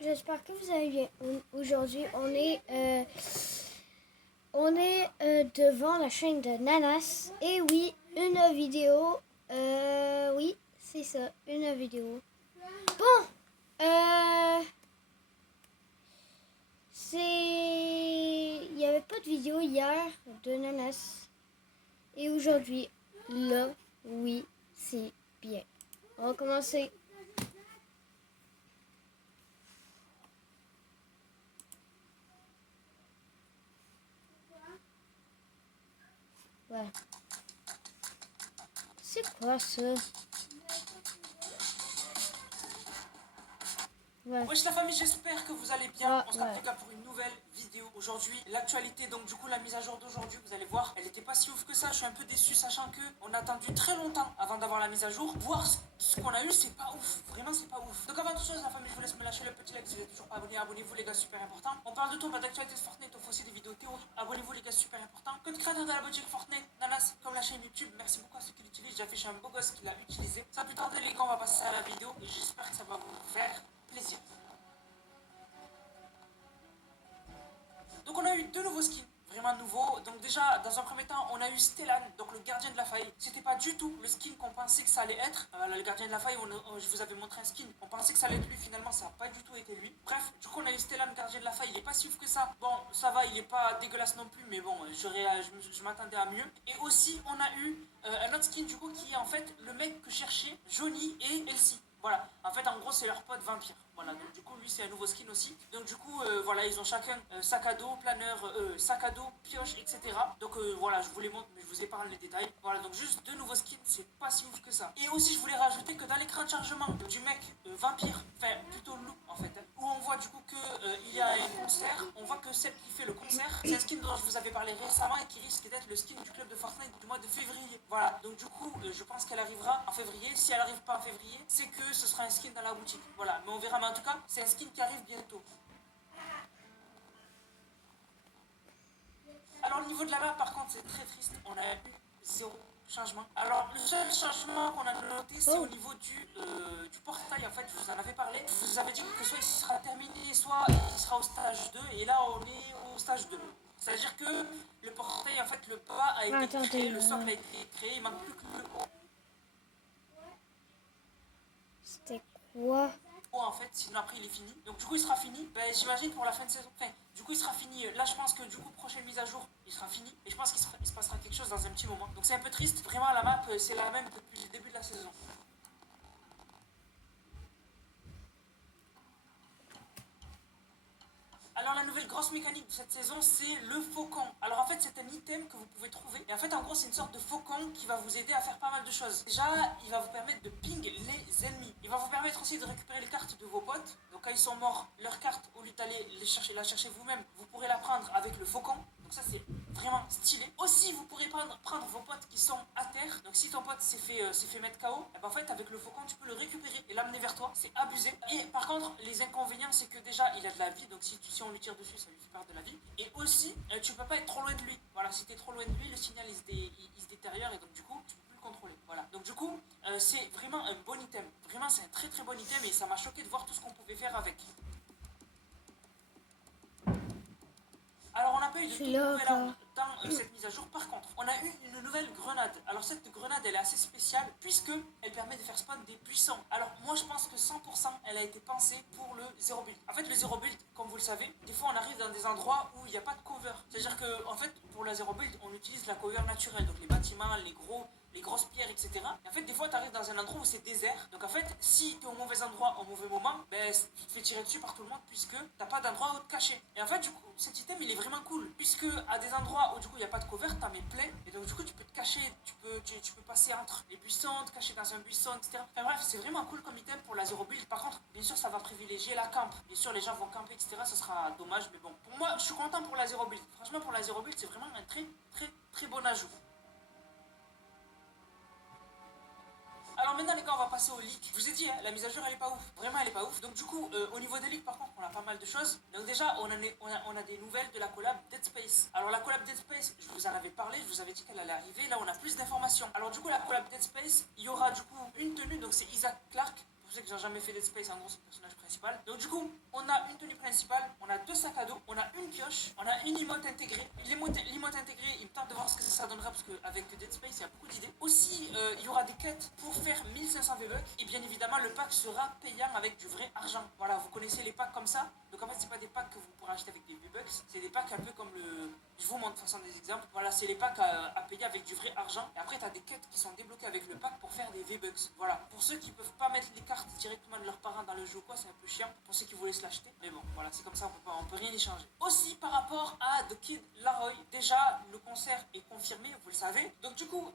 j'espère que vous allez bien. Aujourd'hui, on est devant la chaîne de Nanas. Et oui, une vidéo. Oui, c'est ça, une vidéo. Bon, il n'y avait pas de vidéo hier de Nanas. Et aujourd'hui, là, oui, c'est bien. On va commencer. Ouais. C'est quoi ça? Ouais. Wesh la famille, j'espère que vous allez bien. Ah, On se capte les gars pour une nouvelle vidéo. Aujourd'hui, l'actualité, donc du coup la mise à jour d'aujourd'hui, vous allez voir, elle était pas si ouf que ça. Je suis un peu déçu sachant que on a attendu très longtemps avant d'avoir la mise à jour. Voir ce qu'on a eu, c'est pas ouf. Vraiment, c'est pas ouf. Donc avant toute chose, la famille, je vous laisse me lâcher le petit like si vous n'êtes toujours pas abonné. Abonnez-vous les gars, super important. On parle de tout, d'actualité de Fortnite, on fait aussi des vidéos théories. Abonnez-vous les gars, super important. Code créateur de la boutique Fortnite, Nanas, comme la chaîne YouTube. Merci beaucoup à ceux qui l'utilisent. J'ai affiché un beau gosse qui l'a utilisé. Sans plus tarder les gars, on va passer à la vidéo et j'espère que ça va vous faire plaisir. Donc on a eu deux nouveaux skins, vraiment nouveaux. Donc déjà, dans un premier temps, on a eu Stellan, donc le gardien de la faille. C'était pas du tout le skin qu'on pensait que ça allait être. Le gardien de la faille, je vous avais montré un skin. On pensait que ça allait être lui, finalement ça n'a pas du tout été lui. Bref, du coup on a eu Stellan, gardien de la faille. Il est pas si ouf que ça. Bon, ça va, il est pas dégueulasse non plus, mais bon, je m'attendais à mieux. Et aussi, on a eu un autre skin du coup qui est en fait le mec que cherchaient Johnny et Elsie. Voilà, en fait en gros c'est leur pote vampire. Voilà, donc du coup lui c'est un nouveau skin aussi. Donc du coup voilà, ils ont chacun sac à dos, planeur, sac à dos, pioche, etc. Donc voilà, je vous les montre mais je vous épargne les détails. Voilà, donc juste deux nouveaux skins, c'est pas si ouf que ça. Et aussi je voulais rajouter que dans l'écran de chargement du mec vampire, enfin plutôt loup en fait, hein, où on voit du coup que il y a un concert, on voit que celle qui fait le concert, c'est un skin dont je vous avais parlé récemment et qui risque d'être le skin du club de Fortnite du mois de février. Voilà, donc du coup je pense qu'elle arrivera en février. Si elle arrive pas en février, c'est que ce sera un skin dans la boutique. Voilà, mais on verra, mais en tout cas c'est un skin qui arrive bientôt. Alors au niveau de la map par contre c'est très triste, on a eu zéro changement. Alors le seul changement qu'on a noté c'est au niveau du portail en fait, je vous en avais parlé. Je vous avais dit que soit il sera terminé, soit il sera au stage 2 et là on est au stage 2. C'est-à-dire que le portail en fait le bas a été créé, le socle a été créé, il manque plus que le haut. C'était quoi? En fait, sinon après il est fini. Donc du coup il sera fini, ben, j'imagine pour la fin de saison. Enfin, du coup il sera fini. Là je pense que du coup prochaine mise à jour, il sera fini. Et je pense qu'il se passera quelque chose dans un petit moment. Donc c'est un peu triste. Vraiment la map c'est la même depuis le début de la saison. Alors la nouvelle grosse mécanique de cette saison c'est le faucon. Alors en fait c'est un item que vous pouvez trouver. Et en fait en gros c'est une sorte de faucon qui va vous aider à faire pas mal de choses. Déjà il va vous permettre de ping les ennemis. Il va vous permettre aussi de récupérer les cartes de vos potes. Donc quand ils sont morts, leur carte, au lieu d'aller la chercher vous-même, vous pourrez la prendre avec le faucon. Donc ça c'est vraiment stylé. Aussi vous pourrez prendre vos potes qui sont à terre. Donc si ton pote s'est fait mettre KO, et ben, en fait avec le faucon tu peux le récupérer et l'amener vers toi. C'est abusé. Et par contre les inconvénients c'est que déjà il a de la vie. Donc si on lui tire dessus ça lui fait perdre de la vie. Et aussi tu peux pas être trop loin de lui. Voilà, si t'es trop loin de lui le signal il se détériore et donc du coup tu peux plus le contrôler. Voilà. Donc du coup c'est vraiment un bon item. Vraiment c'est un très très bon item et ça m'a choqué de voir tout ce qu'on pouvait faire avec. Alors on n'a pas eu de toute nouvelle arme dans cette mise à jour. Par contre, on a eu une nouvelle grenade. Alors cette grenade, elle est assez spéciale puisque elle permet de faire spawn des buissons. Alors moi je pense que 100% elle a été pensée pour le zéro build. En fait le zéro build, comme vous le savez, des fois on arrive dans des endroits où il n'y a pas de cover. C'est-à-dire que en fait pour la zéro build, on utilise la cover naturelle, donc les bâtiments, les grosses pierres, etc. Et en fait, des fois, tu arrives dans un endroit où c'est désert. Donc en fait, si tu es au mauvais endroit, au mauvais moment, ben, tu te fais tirer dessus par tout le monde puisque t'as pas d'endroit où te cacher. Et en fait, du coup, cet item, il est vraiment cool. Puisque à des endroits où du coup, il n'y a pas de cover, t'en mets plein. Et donc du coup, tu peux te cacher, tu peux passer entre les buissons, te cacher dans un buisson, etc. Enfin bref, c'est vraiment cool comme item pour la zéro build. Par contre, bien sûr, ça va privilégier la camp. Bien sûr, les gens vont camper, etc. Ce sera dommage, mais bon. Pour moi, je suis content pour la zéro build. Franchement, pour la zéro build, c'est vraiment un très, très, très bon ajout. Alors maintenant les gars on va passer au leak. Je vous ai dit hein, la mise à jour elle est pas ouf. Vraiment elle est pas ouf. Donc du coup au niveau des leaks par contre on a pas mal de choses. Donc déjà on a des nouvelles de la collab Dead Space. Alors la collab Dead Space je vous en avais parlé, je vous avais dit qu'elle allait arriver. Là on a plus d'informations. Alors du coup la collab Dead Space il y aura du coup une tenue donc c'est Isaac Clarke. Pour ceux qui n'ont jamais fait Dead Space en gros c'est le personnage principal. Donc du coup on on a une tenue principale, on a 2 sacs à dos, on a une pioche, on a une emote intégrée. L'emote intégrée, il me tente de voir ce que ça donnera parce qu'avec Dead Space, il y a beaucoup d'idées. Aussi, il y aura des quêtes pour faire 1500 V-Bucks. Et bien évidemment, le pack sera payant avec du vrai argent. Voilà, vous connaissez les packs comme ça. Donc en fait, c'est pas des packs que vous pourrez acheter avec des V-Bucks. C'est des packs un peu comme le... Je vous montre de façon des exemples. Voilà, c'est les packs à payer avec du vrai argent. Et après, tu as des quêtes qui sont débloquées avec le pack pour faire des V-Bucks. Voilà, pour ceux qui peuvent pas mettre les cartes directement de leurs parents dans le jeu ou quoi, c'est un peu chiant pour ceux qui voulaient se l'acheter. Mais bon, voilà, c'est comme ça, on peut rien y changer. Aussi, par rapport à The Kid Laroi, déjà, le concert est confirmé, vous le savez. Donc du coup,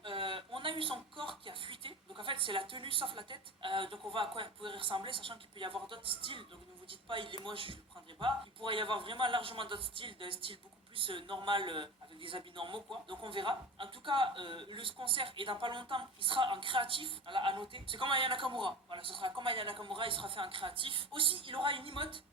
on a eu son corps qui a fuité. Donc en fait, c'est la tenue sauf la tête. Donc on voit à quoi il pourrait ressembler, sachant qu'il peut y avoir d'autres styles. Donc ne vous dites pas, il est moche, je ne le prendrai pas. Il pourrait y avoir vraiment largement d'autres styles, d'un style beaucoup plus normal, avec des habits normaux, quoi. Donc on verra. En tout cas, le concert est dans pas longtemps. Il sera en créatif, voilà, à noter. C'est comme Aya Nakamura. Voilà, ce sera comme Aya Nakamura, il sera fait en créatif. Aussi, il aura une emote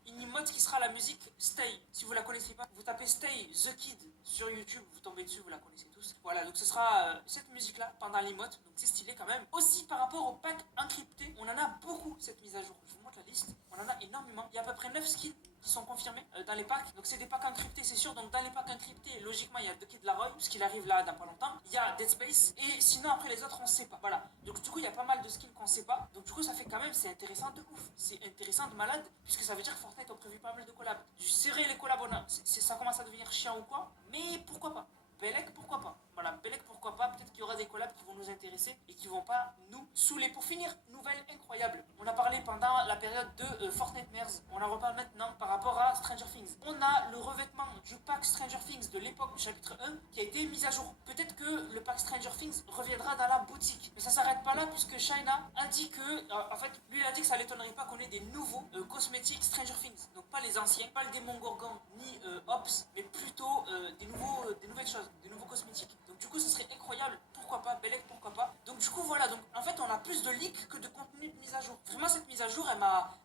qui sera la musique Stay. Si vous la connaissez pas, vous tapez Stay The Kid sur YouTube, vous tombez dessus, vous la connaissez tous. Voilà, donc ce sera cette musique-là pendant l'emote, donc c'est stylé quand même. Aussi, par rapport au pack encrypté, on en a beaucoup cette mise à jour. Je vous montre la liste, on en a énormément. Il y a à peu près 9 skins qui sont confirmés dans les packs. Donc c'est des packs encryptés, c'est sûr. Donc dans les packs encryptés, logiquement, il y a The Kid Laroi, puisqu'il arrive là dans pas longtemps. Il y a Dead Space, et sinon après les autres, on sait pas. Voilà. Donc du coup, il y a pas mal de skins qu'on sait pas. Donc du coup, ça fait quand même, c'est intéressant de ouf. C'est intéressant de malade, puisque ça veut dire que Fortnite ont prévu pas mal de collabs. Du serrer les collabs, ça commence à devenir chiant ou quoi, mais pourquoi pas. Belek, pourquoi pas. Voilà, Belek, pourquoi pas. Peut-être qu'il y aura des collabs qui vont nous intéresser et qui vont pas nous saouler. Pour finir, nouvelle incroyable. On a parlé pendant la période de Fortnite Mers. On en reparle maintenant par rapport à Stranger Things. On a le revêtement du pack Stranger Things de l'époque du chapitre 1 qui a été mis à jour. Peut-être que le pack Stranger Things reviendra dans la boutique. Mais ça s'arrête pas là puisque China a dit que, en fait, lui il a dit que ça l'étonnerait pas qu'on ait des nouveaux cosmétiques Stranger Things. Donc pas les anciens, pas le démon Gorgon ni Ops, mais plutôt des nouvelles choses, des nouveaux cosmétiques. Donc du coup, ce serait incroyable. Pourquoi pas, Belek, pourquoi pas. Donc du coup, voilà. Donc en fait, on a plus de leaks que de contenu de mise à jour. Vraiment, cette mise à jour,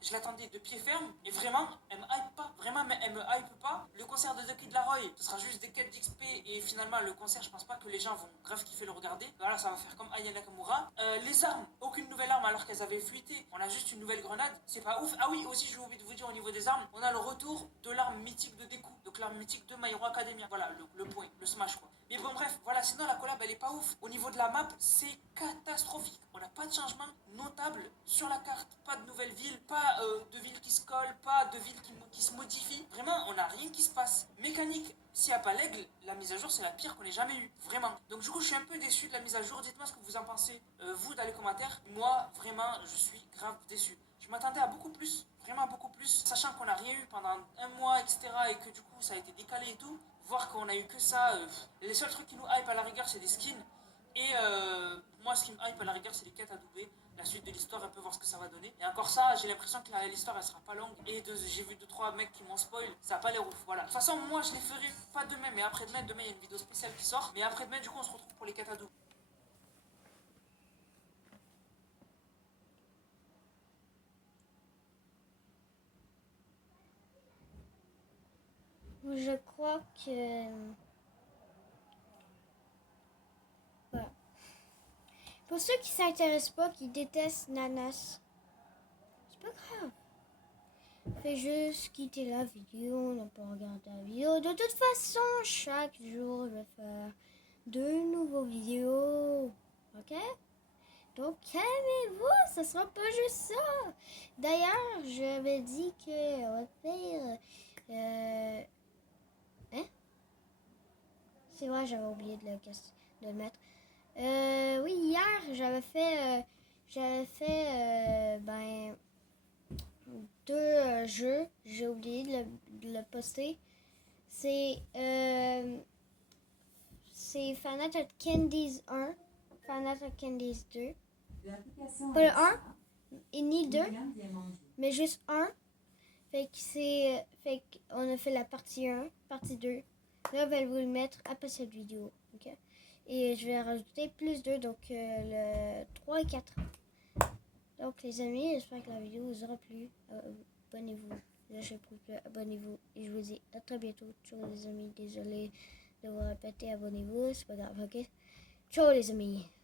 je l'attendais de pied ferme. Et vraiment, elle me hype pas. Vraiment, mais elle me hype pas. Le concert de The Kid Laroi, ce sera juste des quêtes d'XP. Et finalement, le concert, je pense pas que les gens vont grave kiffer le regarder. Voilà, ça va faire comme Aya Nakamura. Les armes, aucune nouvelle arme alors qu'elles avaient fuité. On a juste une nouvelle grenade. C'est pas ouf. Ah oui, aussi, j'ai oublié de vous dire au niveau des armes, on a le retour de l'arme mythique de Deku. Donc l'arme mythique de My Hero Academia. Voilà, le point, le smash quoi. Mais bon bref, voilà, sinon la collab elle est pas ouf. Au niveau de la map, c'est catastrophique. On n'a pas de changement notable sur la carte. Pas de nouvelles villes, pas de villes qui se collent, pas de villes qui se modifient. Vraiment, on n'a rien qui se passe. Mécanique, s'il n'y a pas l'aigle, la mise à jour c'est la pire qu'on ait jamais eue. Vraiment. Donc du coup, je suis un peu déçu de la mise à jour. Dites-moi ce que vous en pensez, vous, dans les commentaires. Moi, vraiment, je suis grave déçu. Je m'attendais à beaucoup plus. Vraiment beaucoup plus, sachant qu'on n'a rien eu pendant un mois, etc. et que du coup ça a été décalé et tout, voir qu'on a eu que ça, les seuls trucs qui nous hype à la rigueur c'est des skins, et moi ce qui me hype à la rigueur c'est les quêtes à doubler, la suite de l'histoire, un peu voir ce que ça va donner, et encore ça, j'ai l'impression que l'histoire elle sera pas longue, et j'ai vu 2-3 mecs qui m'ont spoil, ça a pas l'air ouf, voilà. De toute façon, moi je les ferai pas demain, mais après-demain, demain il y a une vidéo spéciale qui sort, mais après-demain du coup on se retrouve pour les quêtes à doubler. Je crois que... Voilà. Pour ceux qui s'intéressent pas, qui détestent Nanas, c'est pas grave. Fais juste quitter la vidéo, ne pas regarder la vidéo. De toute façon, chaque jour, je vais faire 2 nouveaux vidéos. Ok? Donc, calmez-vous, ce sera pas juste ça. D'ailleurs, j'avais dit que on va faire... hein? C'est vrai, j'avais oublié de le mettre. Oui, hier, j'avais fait 2 jeux. J'ai oublié de le poster. C'est Final Fantasy Candies 1, Final Fantasy Candies 2. Pas le 1 et ni 2, mais juste 1. Fait qu'on a fait la partie 1, partie 2. Là, je vais vous le mettre après cette vidéo. Okay? Et je vais rajouter plus 2, donc le 3 et 4. Donc les amis, j'espère que la vidéo vous aura plu. Abonnez-vous, lâchez le pouce bleu, abonnez-vous. Et je vous dis à très bientôt. Ciao les amis, désolé de vous répéter, abonnez-vous, c'est pas grave, ok? Ciao les amis.